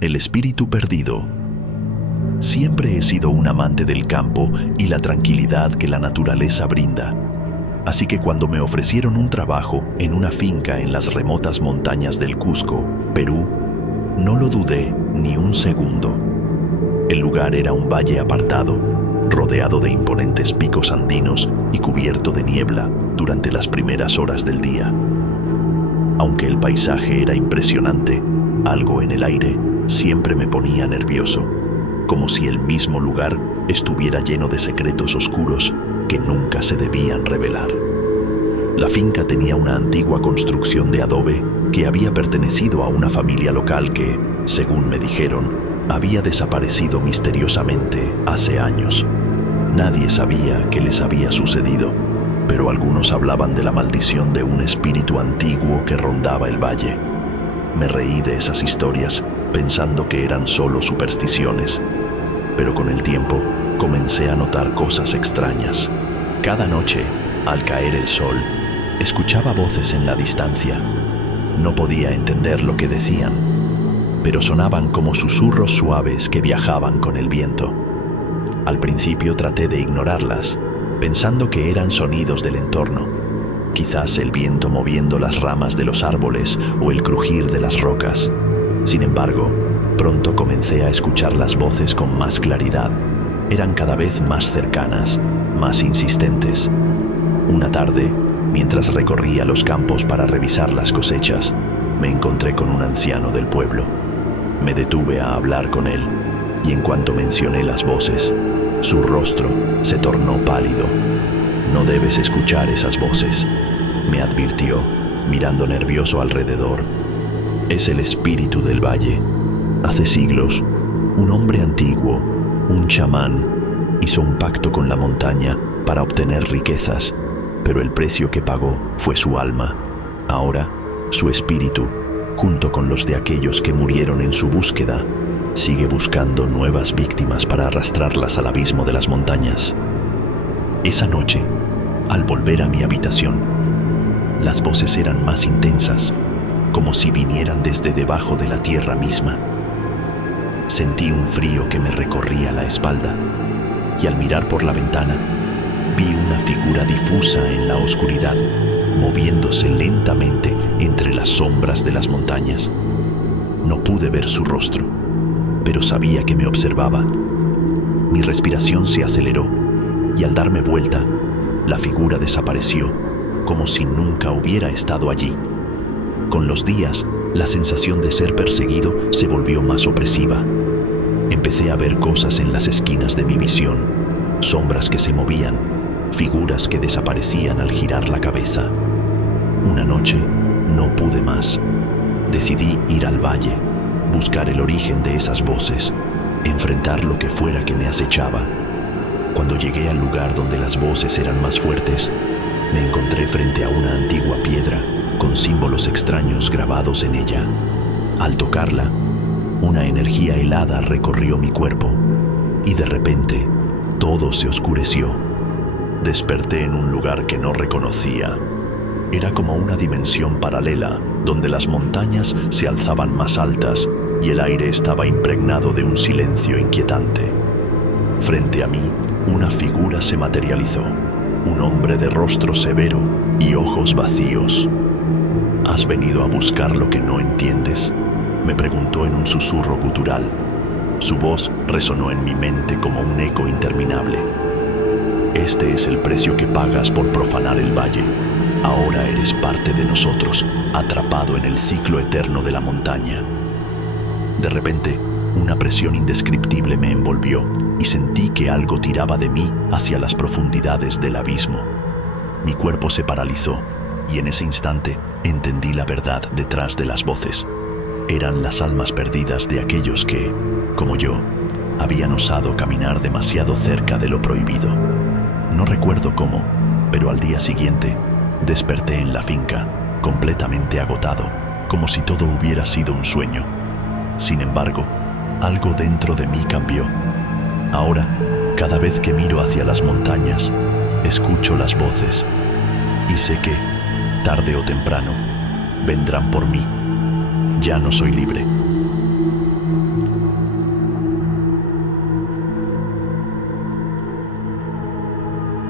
El espíritu perdido. Siempre he sido un amante del campo y la tranquilidad que la naturaleza brinda. Así que cuando me ofrecieron un trabajo en una finca en las remotas montañas del Cusco, Perú, no lo dudé ni un segundo. El lugar era un valle apartado, rodeado de imponentes picos andinos y cubierto de niebla durante las primeras horas del día. Aunque el paisaje era impresionante, algo en el aire siempre me ponía nervioso, como si el mismo lugar estuviera lleno de secretos oscuros que nunca se debían revelar. La finca tenía una antigua construcción de adobe que había pertenecido a una familia local que, según me dijeron, había desaparecido misteriosamente hace años. Nadie sabía qué les había sucedido, pero algunos hablaban de la maldición de un espíritu antiguo que rondaba el valle. Me reí de esas historias, pensando que eran solo supersticiones, pero con el tiempo comencé a notar cosas extrañas. Cada noche, al caer el sol, escuchaba voces en la distancia. No podía entender lo que decían, pero sonaban como susurros suaves que viajaban con el viento. Al principio traté de ignorarlas, pensando que eran sonidos del entorno, quizás el viento moviendo las ramas de los árboles o el crujir de las rocas. Sin embargo, pronto comencé a escuchar las voces con más claridad. Eran cada vez más cercanas, más insistentes. Una tarde, mientras recorría los campos para revisar las cosechas, me encontré con un anciano del pueblo. Me detuve a hablar con él, y en cuanto mencioné las voces, su rostro se tornó pálido. «No debes escuchar esas voces», me advirtió, mirando nervioso alrededor. «Es el espíritu del valle. Hace siglos, un hombre antiguo, un chamán, hizo un pacto con la montaña para obtener riquezas, pero el precio que pagó fue su alma. Ahora, su espíritu, junto con los de aquellos que murieron en su búsqueda, sigue buscando nuevas víctimas para arrastrarlas al abismo de las montañas». Esa noche, al volver a mi habitación, las voces eran más intensas, como si vinieran desde debajo de la tierra misma. Sentí un frío que me recorría la espalda, y al mirar por la ventana, vi una figura difusa en la oscuridad, moviéndose lentamente entre las sombras de las montañas. No pude ver su rostro, pero sabía que me observaba. Mi respiración se aceleró, y al darme vuelta, la figura desapareció, como si nunca hubiera estado allí. Con los días, la sensación de ser perseguido se volvió más opresiva. Empecé a ver cosas en las esquinas de mi visión, sombras que se movían, figuras que desaparecían al girar la cabeza. Una noche, no pude más. Decidí ir al valle, buscar el origen de esas voces, enfrentar lo que fuera que me acechaba. Cuando llegué al lugar donde las voces eran más fuertes, me encontré frente a una antigua piedra con símbolos extraños grabados en ella. Al tocarla, una energía helada recorrió mi cuerpo y de repente todo se oscureció. Desperté en un lugar que no reconocía. Era como una dimensión paralela donde las montañas se alzaban más altas y el aire estaba impregnado de un silencio inquietante. Frente a mí, una figura se materializó, un hombre de rostro severo y ojos vacíos. «¿Has venido a buscar lo que no entiendes?», me preguntó en un susurro gutural. Su voz resonó en mi mente como un eco interminable. «Este es el precio que pagas por profanar el valle. Ahora eres parte de nosotros, atrapado en el ciclo eterno de la montaña». De repente, una presión indescriptible me envolvió y sentí que algo tiraba de mí hacia las profundidades del abismo. Mi cuerpo se paralizó y en ese instante entendí la verdad detrás de las voces. Eran las almas perdidas de aquellos que, como yo, habían osado caminar demasiado cerca de lo prohibido. No recuerdo cómo, pero al día siguiente desperté en la finca, completamente agotado, como si todo hubiera sido un sueño. Sin embargo, algo dentro de mí cambió. Ahora, cada vez que miro hacia las montañas, escucho las voces y sé que, tarde o temprano, vendrán por mí. Ya no soy libre.